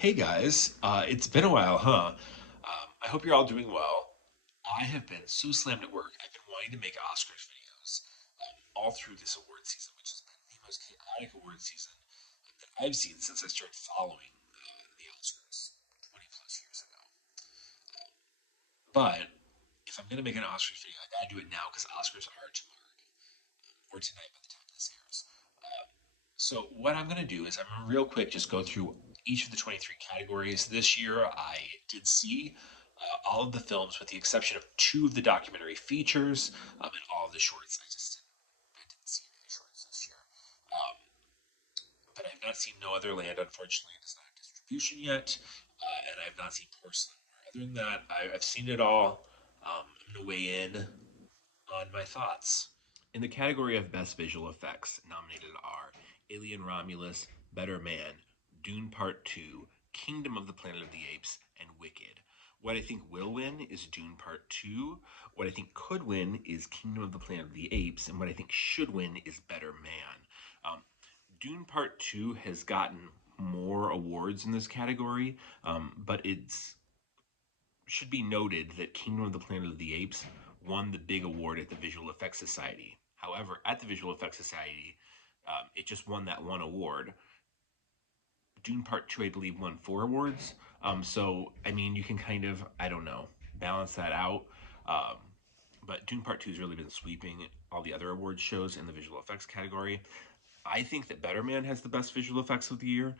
Hey guys, it's been a while, huh? I hope you're all doing well. I have been so slammed at work. I've been wanting to make Oscars videos all through this award season, which has been the most chaotic award season that I've seen since I started following the Oscars 20 plus years ago. But if I'm going to make an Oscars video, I gotta do it now because Oscars are tomorrow or tonight by the time this airs. So what I'm going to do is I'm going to real quick just go through each of the 23 categories. This year I did see all of the films with the exception of two of the documentary features and all of the shorts. I didn't see any shorts this year. Um, but I have not seen No Other Land, unfortunately. It does not have distribution yet. And I have not seen Porcelain. Other than that, I've seen it all. I'm going to weigh in on my thoughts. In the category of Best Visual Effects, nominated are Alien Romulus, Better Man, Dune Part 2, Kingdom of the Planet of the Apes, and Wicked. What I think will win is Dune Part 2. What I think could win is Kingdom of the Planet of the Apes. And what I think should win is Better Man. Dune Part 2 has gotten more awards in this category, but it's should be noted that Kingdom of the Planet of the Apes won the big award at the Visual Effects Society. However, at the Visual Effects Society, it just won that one award. Dune Part 2, I believe, won four awards. So, I mean, you can kind of, I don't know, balance that out. Um, but Dune Part 2 has really been sweeping all the other award shows in the visual effects category. I think that Better Man has the best visual effects of the year.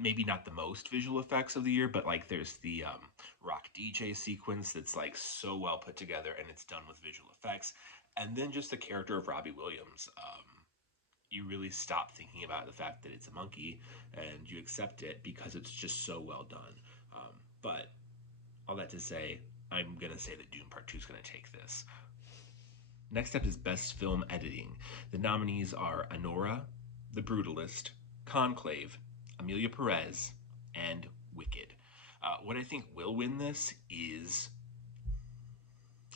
Maybe not the most visual effects of the year, but like there's the rock DJ sequence that's like so well put together and it's done with visual effects. And then just the character of Robbie Williams. You really stop thinking about the fact that it's a monkey and you accept it because it's just so well done. But all that to say, I'm going to say that Dune Part 2 is going to take this. Next up is Best Film Editing. The nominees are Anora, The Brutalist, Conclave, Amelia Perez, and Wicked. What I think will win this is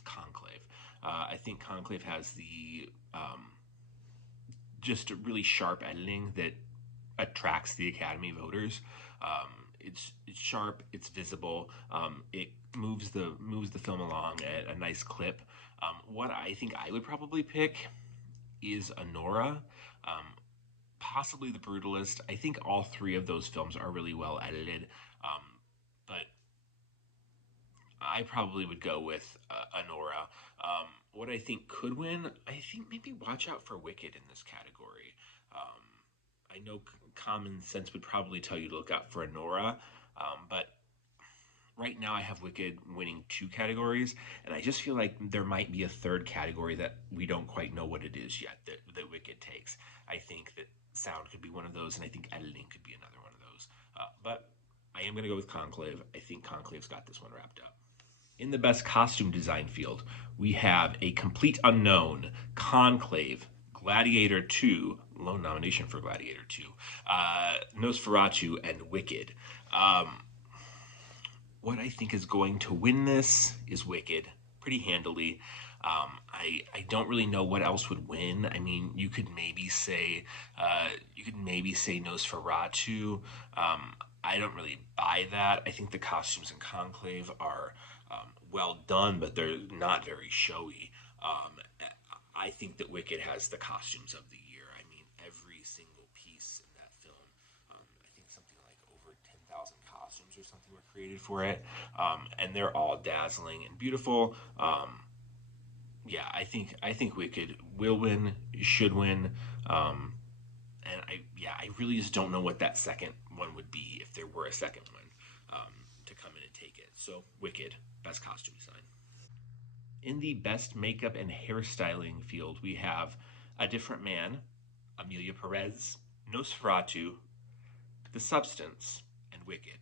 Conclave. I think Conclave has the just a really sharp editing that attracts the Academy voters. It's sharp, it's visible, it moves the film along at a nice clip. What I think I would probably pick is Anora, um, possibly The Brutalist. I think all three of those films are really well edited, but I probably would go with Anora. What I think could win, I think maybe watch out for Wicked in this category. Um, I know common sense would probably tell you to look out for Anora, but right now I have Wicked winning two categories, and I just feel like there might be a third category that we don't quite know what it is yet that Wicked takes. I think that sound could be one of those, and I think editing could be another one of those. But I am going to go with Conclave. I think Conclave's got this one wrapped up. In the best costume design field, we have A Complete Unknown, Conclave, Gladiator 2, lone nomination for Gladiator 2, Nosferatu, and Wicked. Um, what I think is going to win this is Wicked pretty handily. I don't really know what else would win. I mean, you could maybe say Nosferatu. I don't really buy that. I think the costumes in Conclave are well done, but they're not very showy. Um, I think that Wicked has the costumes of the year. I mean, every single piece in that film, I think something like over 10,000 costumes or something were created for it, and they're all dazzling and beautiful. Yeah, I think Wicked will win, should win, um, and I really just don't know what that second one would be if there were a second one to come in and take it. So Wicked, best costume design. In the best makeup and hairstyling field, we have A Different Man, Amelia Perez, Nosferatu, The Substance, and Wicked.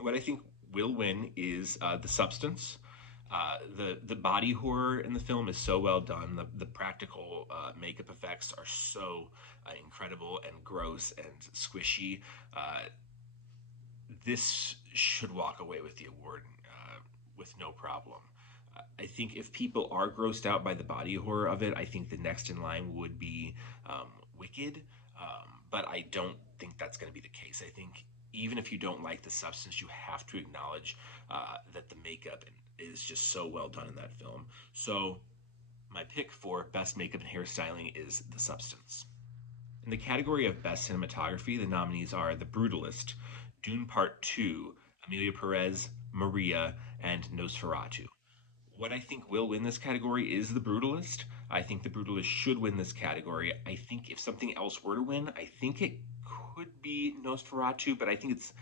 What I think will win is The Substance. The body horror in the film is so well done. The practical makeup effects are so incredible and gross and squishy. This should walk away with the award with no problem. I think if people are grossed out by the body horror of it, I think the next in line would be Wicked. But I don't think that's going to be the case. I think even if you don't like the substance, you have to acknowledge that the makeup is just so well done in that film. So my pick for best makeup and hairstyling is The Substance. In the category of best cinematography, the nominees are The Brutalist, Dune Part 2, Amelia Perez, Maria, and Nosferatu. What I think will win this category is The Brutalist. I think The Brutalist should win this category. I think if something else were to win, I think it could be Nosferatu, but I think it's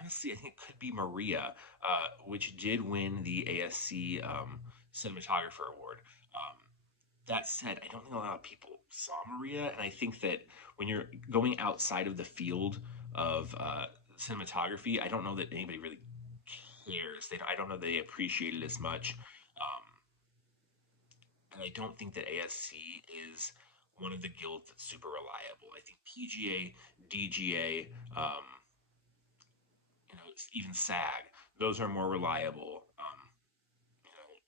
honestly, I think it could be Maria, which did win the ASC Cinematographer Award. Um, that said, I don't think a lot of people saw Maria, and I think that when you're going outside of the field of cinematography, I don't know that anybody really cares. I don't know they appreciate it as much. Um, and I don't think that ASC is one of the guilds that's super reliable. I think PGA, DGA, even SAG, those are more reliable.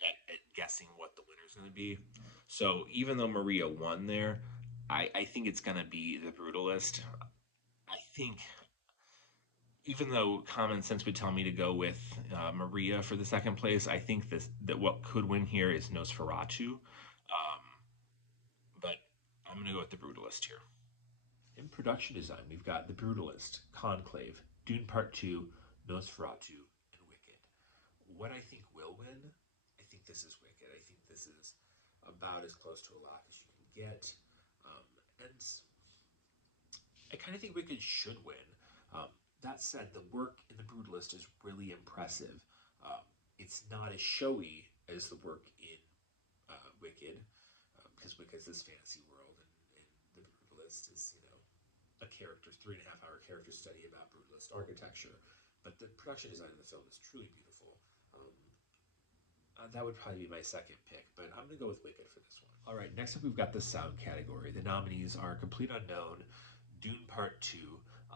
At guessing what the winner is going to be. So even though Maria won there, I think it's going to be The Brutalist. I think even though common sense would tell me to go with Maria for the second place, I think that what could win here is Nosferatu. But I'm going to go with The Brutalist here. In production design, we've got The Brutalist, Conclave, Dune Part 2, Nosferatu, and Wicked. What I think will win, I think this is Wicked. I think this is about as close to a lock as you can get. And I kind of think Wicked should win. Um, that said, the work in The Brutalist is really impressive. It's not as showy as the work in Wicked, because Wicked is this fantasy world, and The Brutalist is, a character, 3.5 hour character study about brutalist architecture. But the production design of the film is truly beautiful. Um, that would probably be my second pick, but I'm going to go with Wicked for this one. All right, next up we've got the sound category. The nominees are Complete Unknown, Dune Part 2,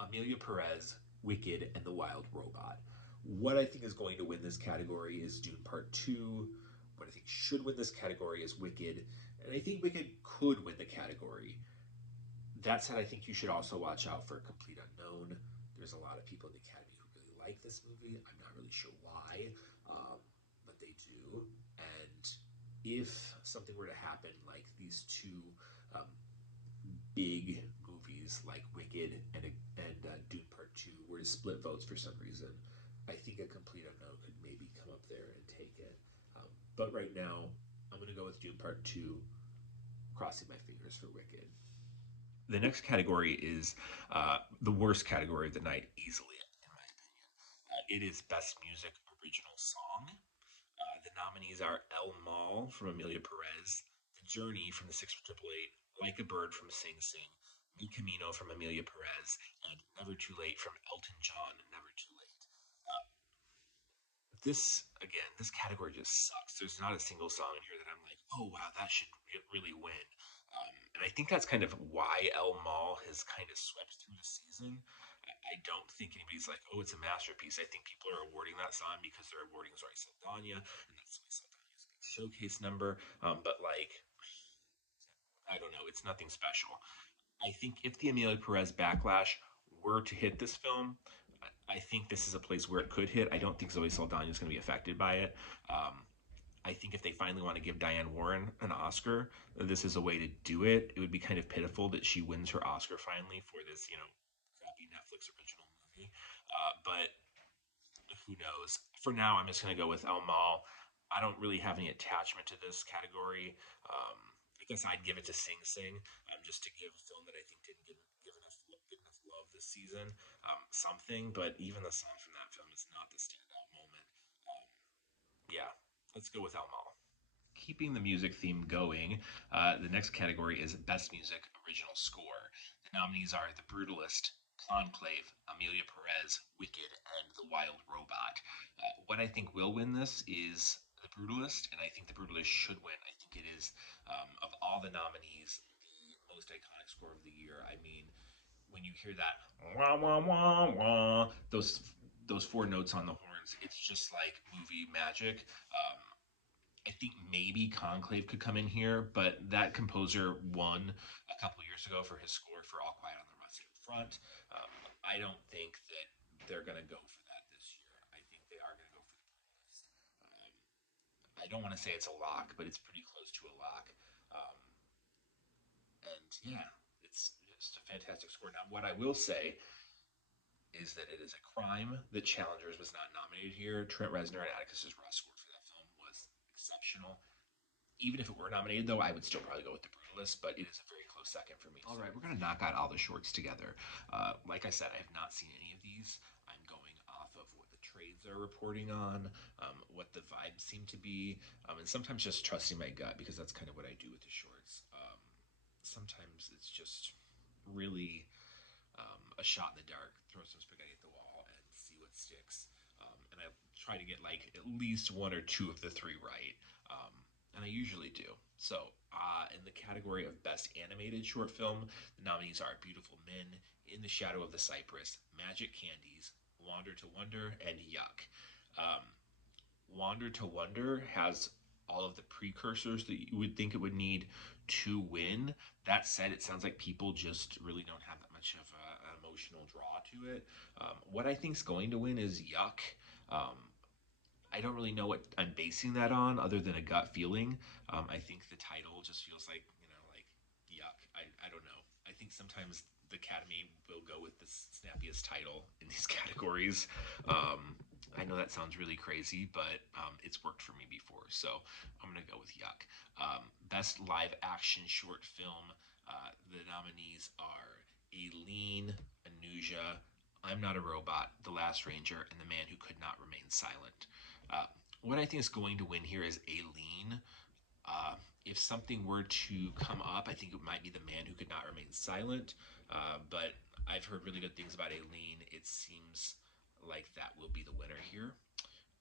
Amelia Perez, Wicked, and The Wild Robot. What I think is going to win this category is Dune Part 2. What I think should win this category is Wicked. And I think Wicked could win the category. That said, I think you should also watch out for Complete Unknown. There's a lot of people in the Academy who really like this movie. I'm not really sure why, but they do. And if something were to happen, like these two um, big movies like Wicked and Dune Part 2 were to split votes for some reason, I think A Complete Unknown could maybe come up there and take it. But right now, I'm going to go with Dune Part 2, crossing my fingers for Wicked. The next category is the worst category of the night, easily, in my opinion. It is Best Music Original Song. The nominees are El Mal from Amelia Perez, The Journey from the Six Triple Eight, Like a Bird from Sing Sing, Mi Camino from Amelia Perez, and Never Too Late from Elton John, Never Too Late. This category just sucks. There's not a single song in here that I'm like, oh wow, that should really win. And I think that's kind of why El Mal has kind of swept through the season. I don't think anybody's like, oh, it's a masterpiece. I think people are awarding that song because they're awarding Zoe Saldana, and that's Zoe Saldana's big showcase number. But like, I don't know, it's nothing special. I think if the Amelia Perez backlash were to hit this film, I think this is a place where it could hit. I don't think Zoe Saldana is going to be affected by it. I think if they finally want to give Diane Warren an Oscar, this is a way to do it. It would be kind of pitiful that she wins her Oscar finally for this, crappy Netflix original movie. But who knows? For now, I'm just going to go with El Mal. I don't really have any attachment to this category. I guess I'd give it to Sing Sing, just to give a film that I think didn't give enough good enough love this season something. But even the song from that film is not the standout moment. Yeah, let's go with El Mal. Keeping the music theme going, the next category is Best Music Original Score. The nominees are The Brutalist, Conclave, Amelia Perez, Wicked, and The Wild Robot. What I think will win this is The Brutalist, and I think The Brutalist should win. I think it is, of all the nominees, the most iconic score of the year. I mean, when you hear that wah wah wah wah, those four notes on the horns, it's just like movie magic. I think maybe Conclave could come in here, but that composer won a couple years ago for his score for All Quiet on the Western Front. Um, I don't think that they're going to go for that this year. I think they are going to go for the Brutalist. I don't want to say it's a lock, but it's pretty close to a lock. Um, and yeah, it's just a fantastic score. Now, what I will say is that it is a crime that Challengers was not nominated here. Trent Reznor and Atticus Ross score for that film was exceptional. Even if it were nominated, though, I would still probably go with The Brutalist, but it is a very close second for me. All right, we're going to knock out all the shorts together. Like I said, I have not seen any of these. I'm going off of what the trades are reporting on, what the vibes seem to be, and sometimes just trusting my gut because that's kind of what I do with the shorts. Sometimes it's just really a shot in the dark, throw some spaghetti at the wall, and see what sticks. And I try to get like at least one or two of the three right, um, and I usually do. So, in the category of Best Animated Short Film, the nominees are Beautiful Men, In the Shadow of the Cypress, Magic Candies, Wander to Wonder, and Yuck. Um, Wander to Wonder has all of the precursors that you would think it would need to win. That said, it sounds like people just really don't have that much of an emotional draw to it. What I think is going to win is Yuck. Um, I don't really know what I'm basing that on other than a gut feeling. I think the title just feels like, like yuck. I don't know. I think sometimes the Academy will go with the snappiest title in these categories. I know that sounds really crazy, but it's worked for me before. So I'm going to go with yuck. Best live action short film. The nominees are Aileen, Anuja, I'm Not a Robot, The Last Ranger, and The Man Who Could Not Remain Silent. Uh, what I think is going to win here is Aileen. Uh, if something were to come up, I think it might be The Man Who Could Not Remain Silent. But I've heard really good things about Aileen. It seems like that will be the winner here.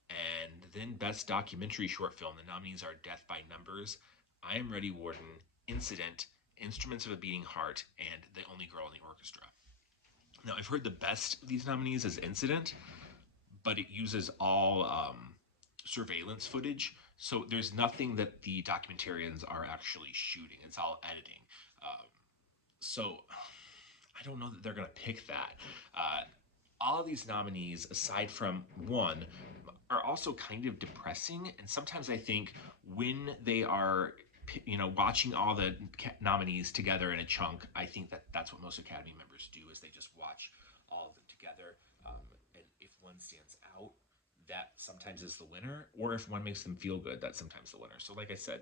And then Best Documentary Short Film. The nominees are Death by Numbers, I Am Ready Warden, Incident, Instruments of a Beating Heart, and The Only Girl in the Orchestra. Now, I've heard the best of these nominees is Incident, but it uses all surveillance footage. So there's nothing that the documentarians are actually shooting. It's all editing. Um, so I don't know that they're going to pick that. All of these nominees, aside from one, are also kind of depressing. And sometimes I think when they are, watching all the nominees together in a chunk, I think that that's what most Academy members do is they just watch all of them together. And if one stands out, that sometimes is the winner, or if one makes them feel good, that's sometimes the winner. So, like I said,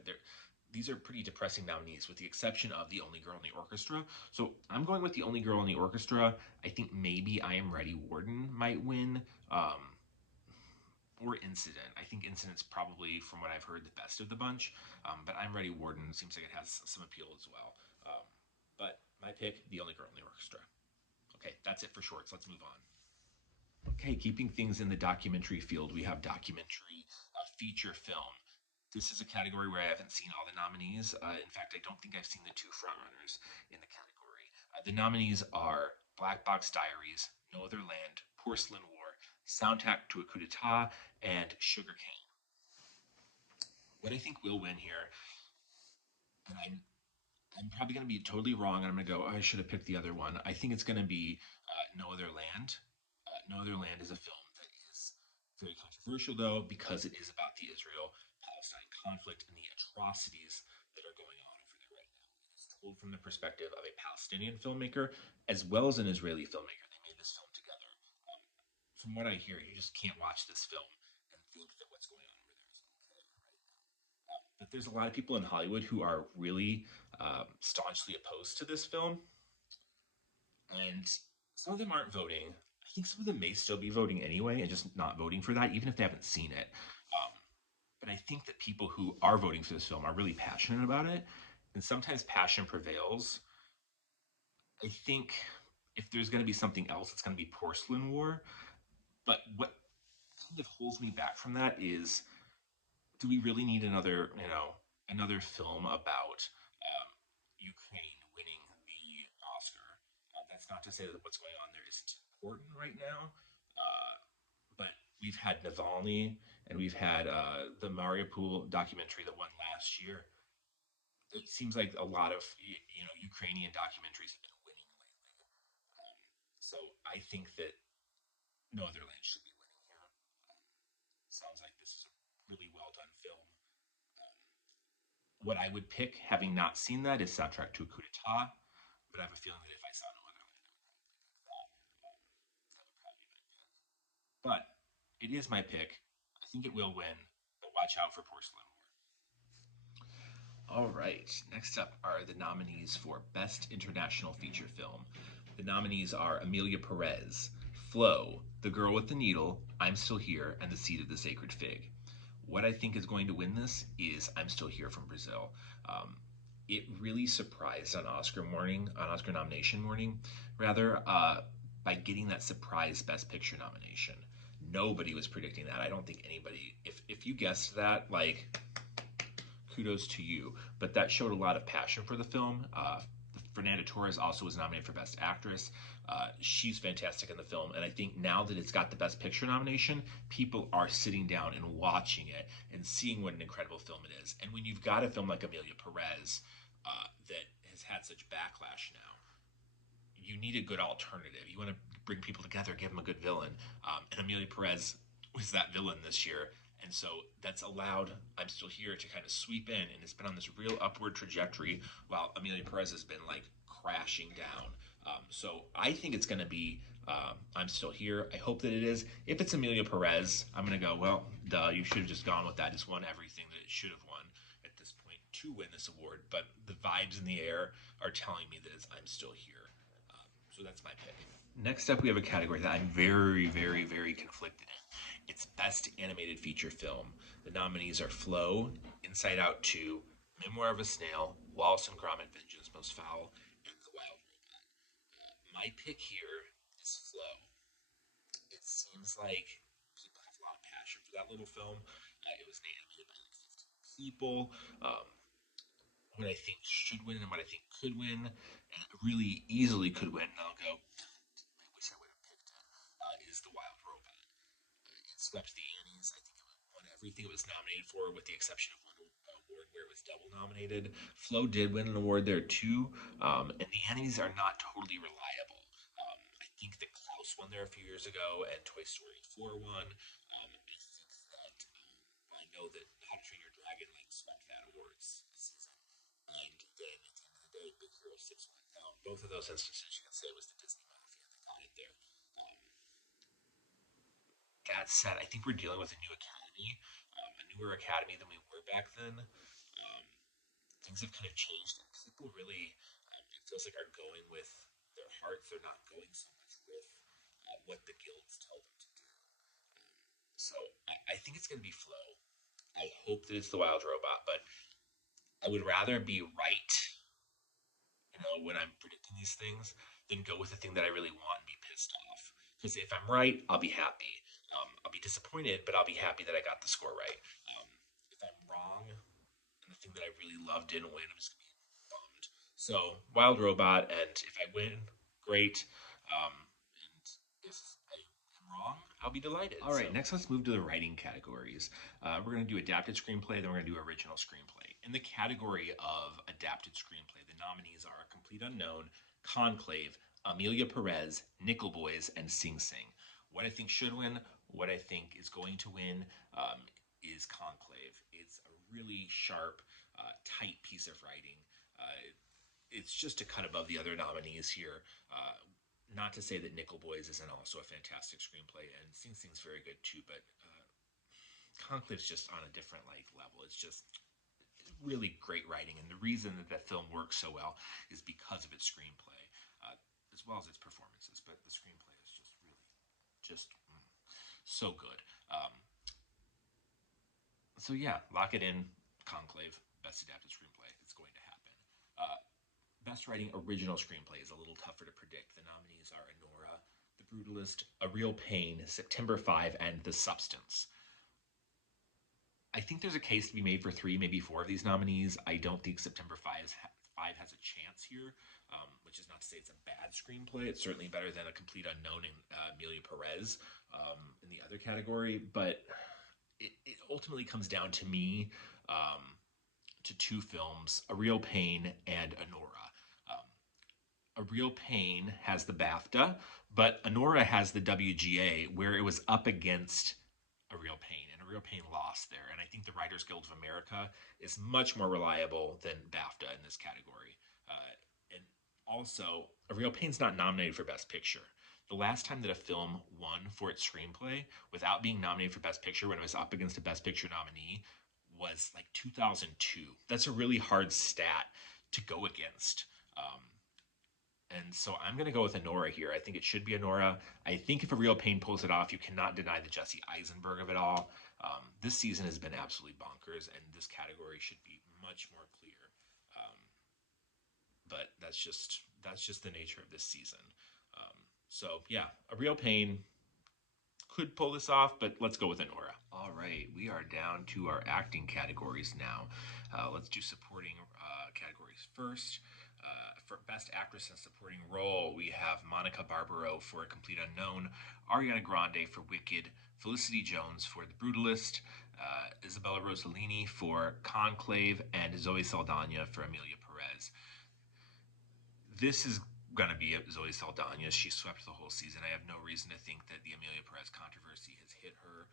these are pretty depressing nominees, with the exception of The Only Girl in the Orchestra. So I'm going with The Only Girl in the Orchestra. I think maybe I Am Ready Warden might win. Or Incident. I think Incident's probably, from what I've heard, the best of the bunch. But I'm Ready Warden seems like it has some appeal as well. But my pick, The Only Girl in the Orchestra. Okay, that's it for shorts. Let's move on. Okay, keeping things in the documentary field, we have documentary feature film. This is a category where I haven't seen all the nominees. In fact, I don't think I've seen the two frontrunners in the category. The nominees are Black Box Diaries, No Other Land, Porcelain War, Soundtrack to a Coup d'etat, and Sugarcane. What I think will win here, and I'm probably going to be totally wrong, and I'm going to go, oh, I should have picked the other one. I think it's going to be No Other Land. No Other Land is a film that is very controversial, though, because it is about the Israel Palestine conflict and the atrocities that are going on over there right now. It's told from the perspective of a Palestinian filmmaker as well as an Israeli filmmaker. They made this film together. Um, from what I hear, you just can't watch this film and think that what's going on over there is okay right now. But there's a lot of people in Hollywood who are really staunchly opposed to this film, and some of them aren't voting. I think some of them may still be voting anyway and just not voting for that, even if they haven't seen it. Um, but I think that people who are voting for this film are really passionate about it, and sometimes passion prevails. I think if there's going to be something else, it's going to be Porcelain War. But what kind of holds me back from that is, do we really need another film about Ukraine winning the Oscar? That's not to say that what's going on there isn't important right now, but we've had Navalny and we've had the Mariupol documentary that won last year. it seems like a lot of Ukrainian documentaries have been winning lately. So I think that No Other Land should be winning here. Sounds like this is a really well done film. Um, what I would pick, having not seen that, is Soundtrack to a Coup d'etat. But I have a feeling that if I saw No Other Land, I would probably pick that. That would probably be my pick. But it is my pick. I think it will win. But watch out for Porcelain War. All right. Next up are the nominees for Best International Feature Film. The nominees are Amelia Perez, Flo, The Girl with the Needle, I'm Still Here, and The Seed of the Sacred Fig. What I think is going to win this is I'm Still Here from Brazil. Um, it really surprised on Oscar nomination morning, rather, by getting that surprise Best Picture nomination. Nobody was predicting that. I don't think anybody. If you guessed that, like, kudos to you. But that showed a lot of passion for the film. Fernanda Torres also was nominated for Best Actress. She's fantastic in the film, and I think now that it's got the Best Picture nomination, people are sitting down and watching it and seeing what an incredible film it is. And when you've got a film like Amelia Perez that has had such backlash now, you need a good alternative. You want to bring people together, give them a good villain. And Amelia Perez was that villain this year. And so that's allowed I'm Still Here to kind of sweep in, and it's been on this real upward trajectory while Amelia Perez has been like crashing down. So I think it's going to be I'm Still Here. I hope that it is. If it's Amelia Perez, I'm going to go, well, duh, you should have just gone with that. It's won everything that it should have won at this point to win this award. But the vibes in the air are telling me that it's I'm Still Here. So that's my pick. Next up, we have a category that I'm very, very, very conflicted in. It's Best Animated Feature Film. The nominees are Flow, Inside Out 2, Memoir of a Snail, Wallace and Gromit: Vengeance Most Foul, and The Wild Robot. My pick here is Flow. It seems like people have a lot of passion for that little film. It was animated by like 15 people. Um, what I think should win and what I think could win, and really easily could win, and I'll go, I wish I would have picked it, is The Wild Robot. It swept the Annies. I think it won everything it was nominated for, with the exception of one award where it was double nominated. Flo did win an award there too, and the Annies are not totally reliable. I think that Klaus won there a few years ago, and Toy Story 4 won. I think that I know that How to Train Your Dragon like swept that awards this season, and then at the end of the day, Big Hero 6 went down. Both of those instances, you can say it was the Disney Mafia that got it there. Um, that said, I think we're dealing with a new academy, a newer academy than we were back then. Things have kind of changed, and people really, it feels like, are going with their hearts. They're not going so much with what the guilds tell them to do. So I think it's going to be Flow. I hope that it's the Wild Robot, but I would rather be right, when I'm predicting these things, than go with the thing that I really want and be pissed off. Because if I'm right, I'll be happy. I'll be disappointed, but I'll be happy that I got the score right. If I'm wrong and the thing that I really love didn't win, I'm just gonna be bummed. So Wild Robot, and if I win, great. And if I am wrong, I'll be delighted. All right, next let's move to the writing categories. We're going to do adapted screenplay, then we're going to do original screenplay. In the category of adapted screenplay, the nominees are Complete Unknown, Conclave, Amelia Perez, Nickel Boys, and Sing Sing. What I think should win, what I think is going to win, is Conclave. It's a really sharp, tight piece of writing. It's just a cut above the other nominees here. Not to say that Nickel Boys isn't also a fantastic screenplay, and Sing Sing's very good too, but Conclave's just on a different level. It's just really great writing, and the reason that that film works so well is because of its screenplay, as well as its performances. But the screenplay is just really just so good. So yeah, lock it in. Conclave, best adapted screenplay. It's going to happen. Best writing original screenplay is a little tougher to predict. The nominees are Anora, The Brutalist, A Real Pain, September 5, and The Substance. I think there's a case to be made for three, maybe four of these nominees. I don't think September 5 has a chance here, which is not to say it's a bad screenplay. It's certainly better than A Complete Unknown and Amelia Perez in the other category. But it ultimately comes down to me to two films, A Real Pain and Anora. A Real Pain has the BAFTA, but Anora has the WGA, where it was up against A Real Pain, and A Real Pain lost there. And I think the Writers Guild of America is much more reliable than BAFTA in this category. And also, A Real Pain's not nominated for Best Picture. The last time that a film won for its screenplay without being nominated for Best Picture when it was up against a Best Picture nominee was like 2002. That's a really hard stat to go against. And so I'm going to go with Anora here. I think it should be Anora. I think if A Real Pain pulls it off, you cannot deny the Jesse Eisenberg of it all. This season has been absolutely bonkers, and this category should be much more clear. Um, but that's just the nature of this season. So yeah, A Real Pain could pull this off, but let's go with Anora. All right, we are down to our acting categories now. Let's do supporting categories first. For Best Actress in a Supporting Role, we have Monica Barbaro for A Complete Unknown, Ariana Grande for Wicked, Felicity Jones for The Brutalist, Isabella Rossellini for Conclave, and Zoe Saldana for Amelia Perez. This is going to be Zoe Saldana. She swept the whole season. I have no reason to think that the Amelia Perez controversy has hit her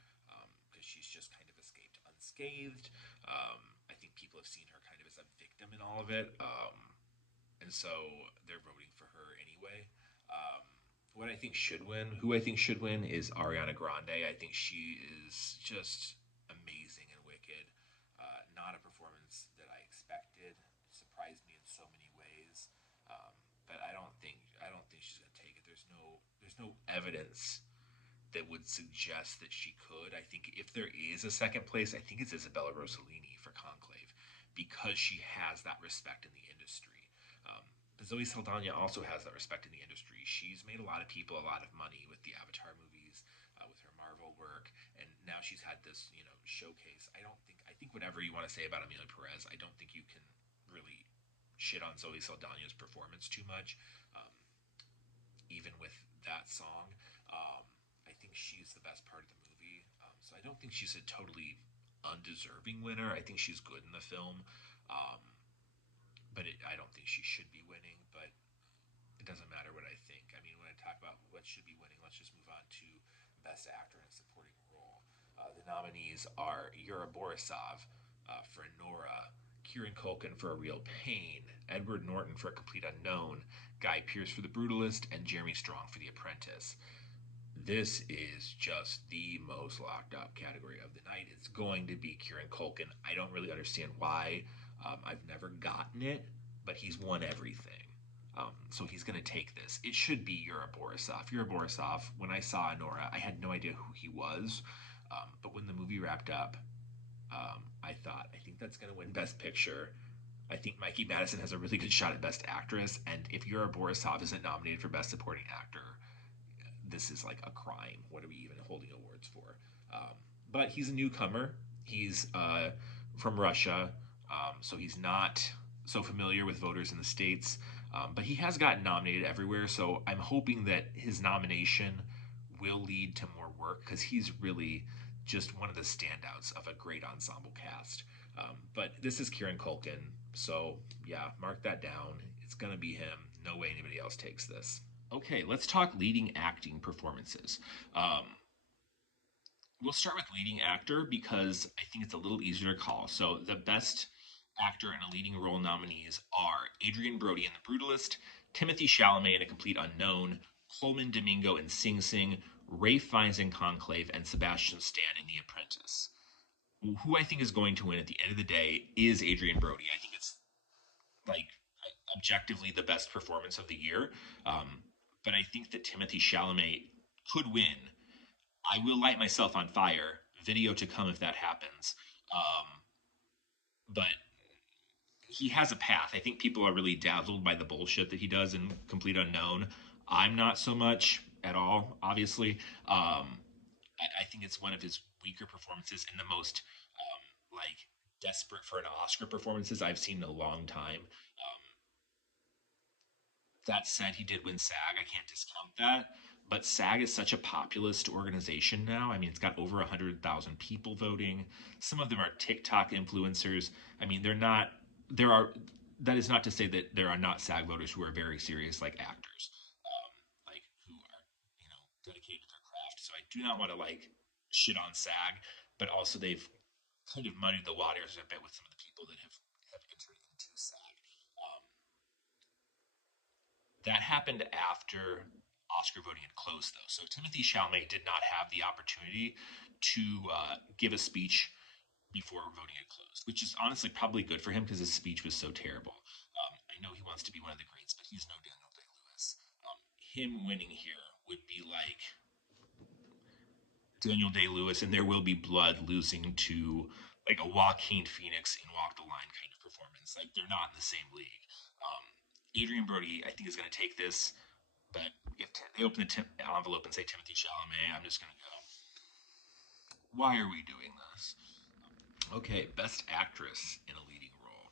because she's just kind of escaped unscathed. I think people have seen her kind of as a victim in all of it. And so they're voting for her anyway. What I think should win, who I think should win, is Ariana Grande. I think she is just amazing and Wicked. Not a performance that I expected. Surprised me in so many ways. But I don't think she's gonna take it. There's no evidence that would suggest that she could. I think if there is a second place, I think it's Isabella Rossellini for Conclave because she has that respect in the industry. But Zoe Saldana also has that respect in the industry. She's made a lot of people a lot of money with the Avatar movies, with her Marvel work, and now she's had this, showcase. I think whatever you want to say about Amelia Perez, I don't think you can really shit on Zoe Saldana's performance too much. Um, Even with that song, I think she's the best part of the movie. So I don't think she's a totally undeserving winner. I think she's good in the film. Um, but I don't think she should be winning. But it doesn't matter what I think. I mean, when I talk about what should be winning, let's just move on to Best Actor in a Supporting Role. The nominees are Yura Borisov for Nora, Kieran Culkin for A Real Pain, Edward Norton for A Complete Unknown, Guy Pearce for The Brutalist, and Jeremy Strong for The Apprentice. This is just the most locked up category of the night. It's going to be Kieran Culkin. I don't really understand why. I've never gotten it, but he's won everything. So he's going to take this. It should be Yura Borisov. Yura Borisov, when I saw Nora, I had no idea who he was. But when the movie wrapped up, I think that's going to win Best Picture. I think Mikey Madison has a really good shot at Best Actress. And if Yura Borisov isn't nominated for Best Supporting Actor, this is like a crime. What are we even holding awards for? But he's a newcomer. He's from Russia, so he's not so familiar with voters in the States. But he has gotten nominated everywhere, so I'm hoping that his nomination will lead to more work because he's really just one of the standouts of a great ensemble cast. But this is Kieran Culkin, so yeah, mark that down. It's gonna be him. No way anybody else takes this. Okay, let's talk leading acting performances. Um, we'll start with leading actor because I think it's a little easier to call. So the best actor in a leading role nominees are Adrian Brody in The Brutalist, Timothy Chalamet in A Complete Unknown, Coleman Domingo in Sing Sing, Ray Fiennes in Conclave, and Sebastian Stan in The Apprentice. Who I think is going to win at the end of the day is Adrian Brody. I think it's like objectively the best performance of the year. Um, but I think that Timothy Chalamet could win. I will light myself on fire. Video to come if that happens. Um, but he has a path. I think people are really dazzled by the bullshit that he does in Complete Unknown. I'm not so much at all, obviously. I think it's one of his weaker performances and the most like desperate for an Oscar performances I've seen in a long time. That said, he did win SAG. I can't discount that. But SAG is such a populist organization now. I mean, it's got over 100,000 people voting. Some of them are TikTok influencers. I mean, they're not, there are, that is not to say that there are not SAG voters who are very serious, like actors, like who are, dedicated to their craft. So I do not want to like shit on SAG, but also they've kind of muddied the waters a bit with some of the people that have entered into SAG. Um, that happened after Oscar voting had closed, though. So Timothy Chalamet did not have the opportunity to give a speech before voting had closed, which is honestly probably good for him because his speech was so terrible. I know he wants to be one of the greats, but he's no Daniel Day Lewis. Him winning here would be like Daniel Day Lewis and There Will Be Blood losing to like a Joaquin Phoenix in Walk the Line kind of performance. Like they're not in the same league. Adrian Brody, I think, is going to take this. But if they open the envelope and say Timothy Chalamet, I'm just going to go, why are we doing this? Okay, best actress in a leading role.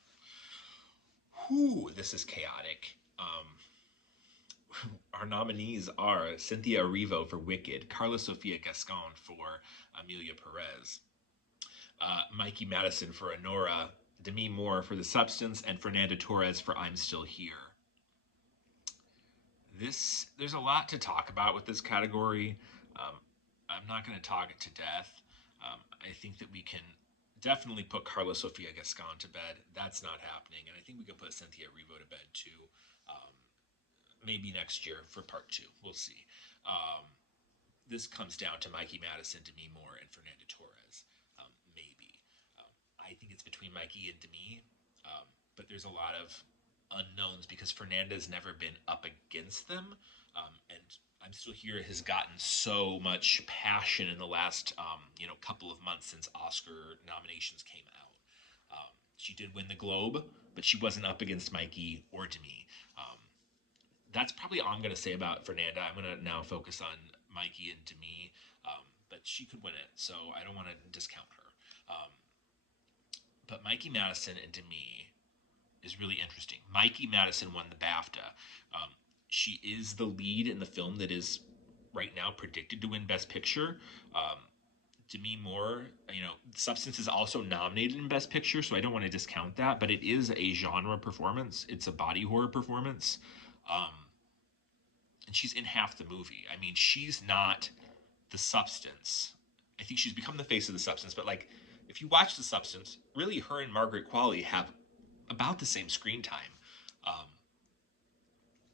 Whew, this is chaotic. Our nominees are Cynthia Erivo for Wicked, Carla Sofia Gascon for Amelia Perez, Mikey Madison for Honora, Demi Moore for The Substance, and Fernanda Torres for I'm Still Here. There's a lot to talk about with this category. Um, I'm not going to talk it to death. I think that we can definitely put Carla Sofia Gascon to bed. That's not happening, and I think we can put Cynthia Erivo to bed too. Um, Maybe next year for part two. We'll see. Um, this comes down to Mikey Madison, Demi Moore, and Fernanda Torres. Maybe. I think it's between Mikey and Demi, but there's a lot of unknowns because Fernanda's never been up against them, and I'm Still Here has gotten so much passion in the last couple of months since Oscar nominations came out. She did win the Globe, but she wasn't up against Mikey or Demi. That's probably all I'm going to say about Fernanda. I'm going to now focus on Mikey and Demi, but she could win it, so I don't want to discount her. But Mikey Madison and Demi is really interesting. Mikey Madison won the BAFTA. Um, she is the lead in the film that is right now predicted to win Best Picture. Um, Demi Moore, Substance is also nominated in Best Picture, so I don't want to discount that, but it is a genre performance. It's a body horror performance. Um, and she's in half the movie. I mean, she's not the Substance. I think she's become the face of the Substance, but like, if you watch the Substance, really, her and Margaret Qualley have about the same screen time. Um,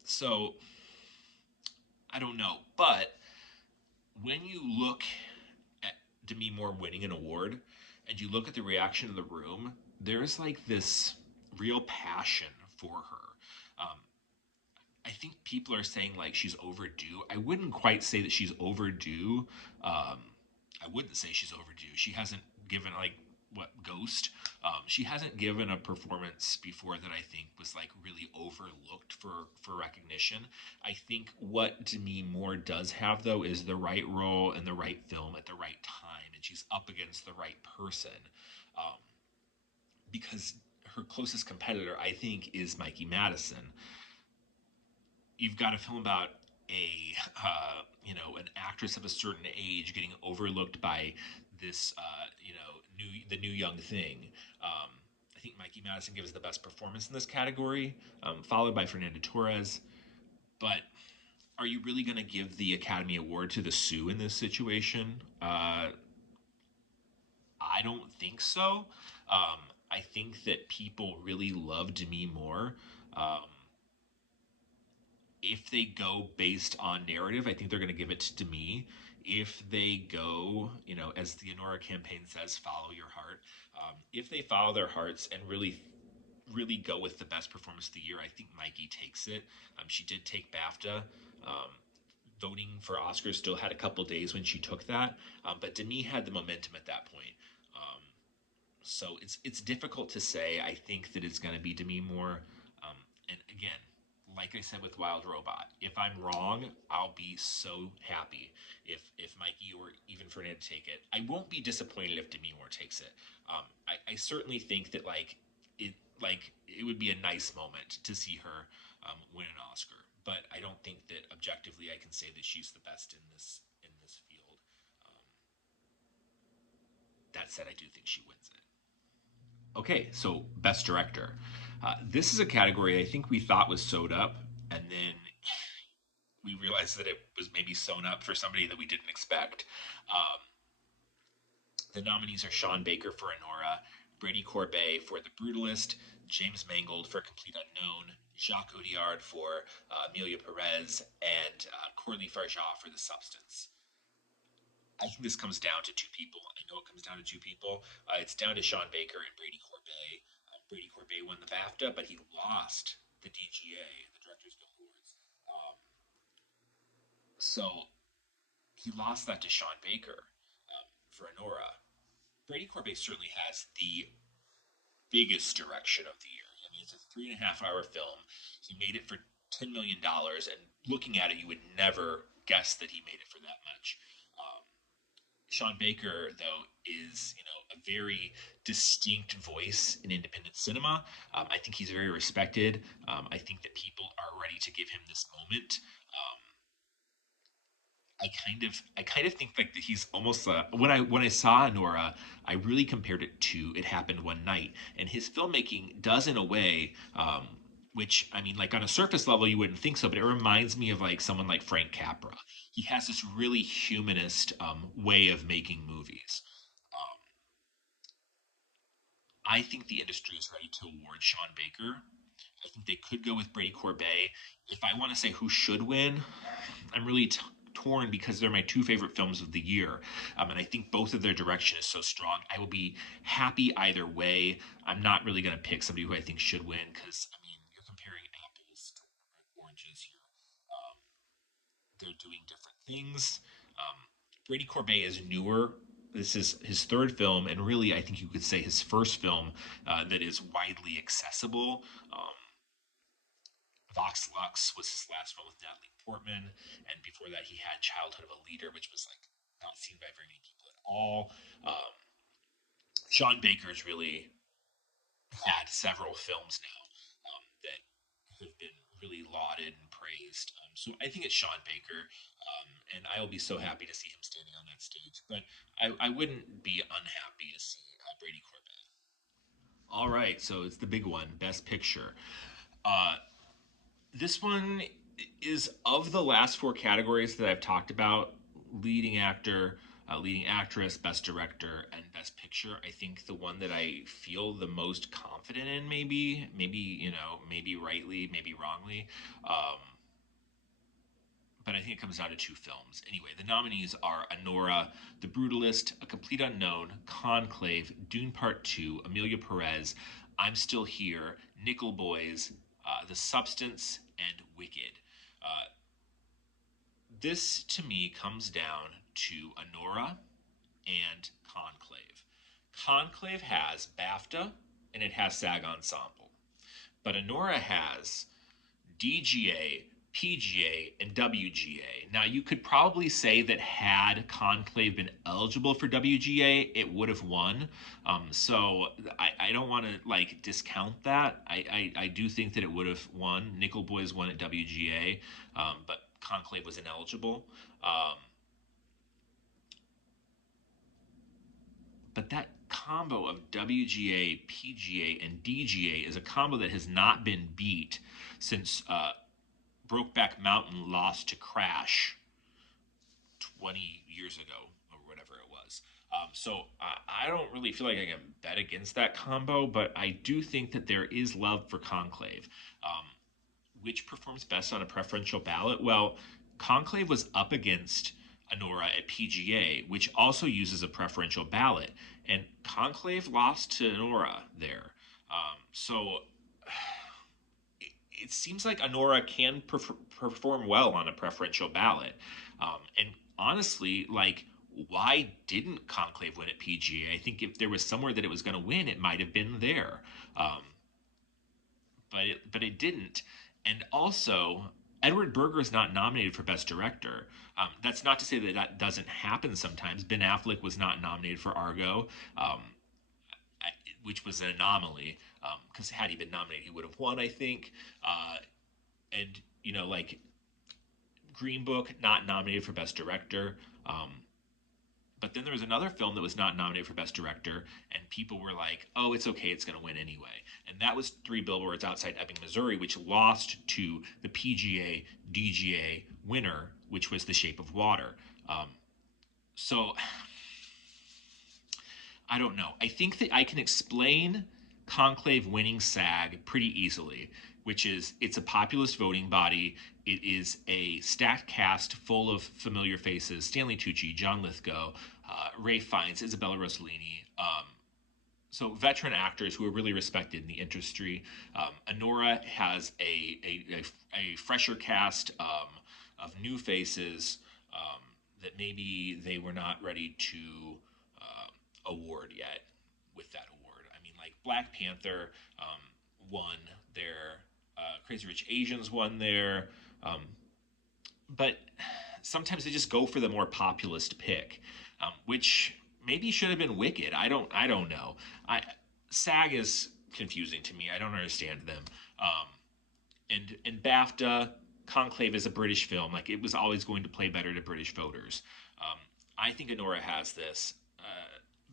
so I don't know, but when you look at Demi Moore winning an award, and you look at the reaction of the room, there is like this real passion for her. I think people are saying like she's overdue. I wouldn't quite say that she's overdue. I wouldn't say she's overdue. She hasn't given like what Ghost. She hasn't given a performance before that I think was like really overlooked for recognition. I think what Demi Moore does have though is the right role and the right film at the right time, and she's up against the right person. Um, because her closest competitor, I think, is Mikey Madison. You've got a film about a an actress of a certain age getting overlooked by this the new young thing. I think Mikey Madison gives the best performance in this category, followed by Fernanda Torres. But are you really going to give the Academy Award to the Sioux in this situation? I don't think so. I think that people really love Demi Moore. Um, if they go based on narrative, I think they're going to give it to me. If they go, as the Honora campaign says, follow your heart. If they follow their hearts and really, really go with the best performance of the year, I think Mikey takes it. She did take BAFTA. Um, Voting for Oscars still had a couple days when she took that, but Demi had the momentum at that point. Um, so it's difficult to say. I think that it's going to be Demi Moore. And again, like I said with Wild Robot, if I'm wrong, I'll be so happy if Mikey or even Fernanda take it. I won't be disappointed if Demi Moore takes it. I certainly think that it would be a nice moment to see her win an Oscar. but I don't think that objectively I can say that she's the best in this field. Um, that said, I do think she wins it. Okay, so best director. This is a category I think we thought was sewed up, and then we realized that it was maybe sewn up for somebody that we didn't expect. Um, the nominees are Sean Baker for Anora, Brady Corbet for The Brutalist, James Mangold for Complete Unknown, Jacques Audiard for Amelia Perez, and Corley Farja for The Substance. I think this comes down to two people. I know it comes down to two people. It's down to Sean Baker and Brady Corbet. Brady Corbet won the BAFTA, but he lost the DGA, the Directors Guild Awards. So he lost that to Sean Baker for Anora. Brady Corbet certainly has the biggest direction of the year. I mean, it's a 3.5 hour film. He made it for $10 million, and looking at it, you would never guess that he made it for that much. Sean Baker, though, is a very distinct voice in independent cinema. I think he's very respected. I think that people are ready to give him this moment. I kind of think like that he's almost when I saw Nora, I really compared it to It Happened One Night, and his filmmaking does in a way. Which I mean, like on a surface level, you wouldn't think so, but it reminds me of like someone like Frank Capra. He has this really humanist way of making movies. Um, I think the industry is ready to award Sean Baker. I think they could go with Brady Corbet. If I want to say who should win, I'm really torn because they're my two favorite films of the year. And I think both of their direction is so strong. I will be happy either way. I'm not really going to pick somebody who I think should win because, I mean, you're comparing apples to oranges here. Um, they're doing different things. Um, Brady Corbet is newer. This is his third film, and really, I think you could say his first film that is widely accessible. Vox Lux was his last film with Natalie Portman, and before that, he had Childhood of a Leader, which was like not seen by very many people at all. Sean Baker's really had several films now that have been really lauded and praised. So I think it's Sean Baker, and I will be so happy to see him standing on that stage. But I wouldn't be unhappy to see Brady Corbet. All right, so it's the big one, Best Picture. Uh, this one is of the last four categories that I've talked about: leading actor, leading actress, best director, and best picture. I think the one that I feel the most confident in, maybe rightly, maybe wrongly. Um, but I think it comes down to two films. Anyway, the nominees are Anora, The Brutalist, A Complete Unknown, Conclave, Dune Part 2, Amelia Perez, I'm Still Here, Nickel Boys, The Substance, and Wicked. Uh, this, to me, comes down to Anora and Conclave. Conclave has BAFTA and it has SAG Ensemble. But Anora has DGA, PGA, and WGA. Now, you could probably say that had Conclave been eligible for WGA, it would have won. So I don't want to like discount that. I do think that it would have won. Nickel Boys won at WGA, but Conclave was ineligible. Um, but that combo of WGA, PGA, and DGA is a combo that has not been beat since Brokeback Mountain lost to Crash 20 years ago or whatever it was. So I don't really feel like I can bet against that combo, but I do think that there is love for Conclave. Um, which performs best on a preferential ballot? Well, Conclave was up against Anora at PGA, which also uses a preferential ballot, and Conclave lost to Anora there. So it seems like Anora can perform well on a preferential ballot. And honestly, like, why didn't Conclave win at PGA? I think if there was somewhere that it was going to win, it might have been there. Um, but it didn't. And also, Edward Berger is not nominated for Best Director. That's not to say that that doesn't happen sometimes. Ben Affleck was not nominated for Argo, um, which was an anomaly because had he been nominated, he would have won, I think. And like Green Book not nominated for Best Director. But then there was another film that was not nominated for Best Director, and people were like, "Oh, it's okay, it's going to win anyway." And that was Three Billboards Outside Ebbing, Missouri, which lost to the PGA DGA winner, which was The Shape of Water. So I don't know. I think that I can explain Conclave winning SAG pretty easily, which is it's a populist voting body. It is a stacked cast full of familiar faces: Stanley Tucci, John Lithgow, Ray Fiennes, Isabella Rossellini. So veteran actors who are really respected in the industry. Anora has a fresher cast of new faces that maybe they were not ready to award yet with that award. I mean, like Black Panther won their Crazy Rich Asians won there, um, but sometimes they just go for the more populist pick, which maybe should have been Wicked. I don't know. I SAG is confusing to me. I don't understand them. And BAFTA, Conclave is a British film. Like it was always going to play better to British voters. I think Anora has this.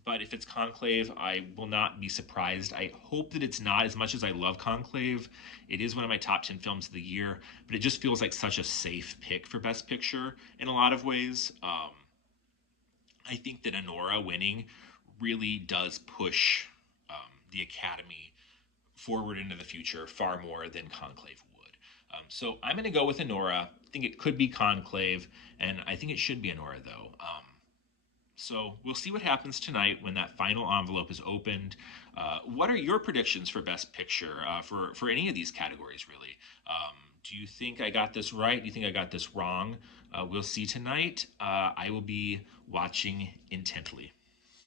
But if it's Conclave, I will not be surprised. I hope that it's not. As much as I love Conclave, it is one of my top 10 films of the year, but it just feels like such a safe pick for Best Picture in a lot of ways. I think that Anora winning really does push the Academy forward into the future far more than Conclave would. So I'm going to go with Anora. I think it could be Conclave, and I think it should be Anora, though. So we'll see what happens tonight when that final envelope is opened. What are your predictions for Best Picture for any of these categories, really? Do you think I got this right? Do you think I got this wrong? We'll see tonight. I will be watching intently.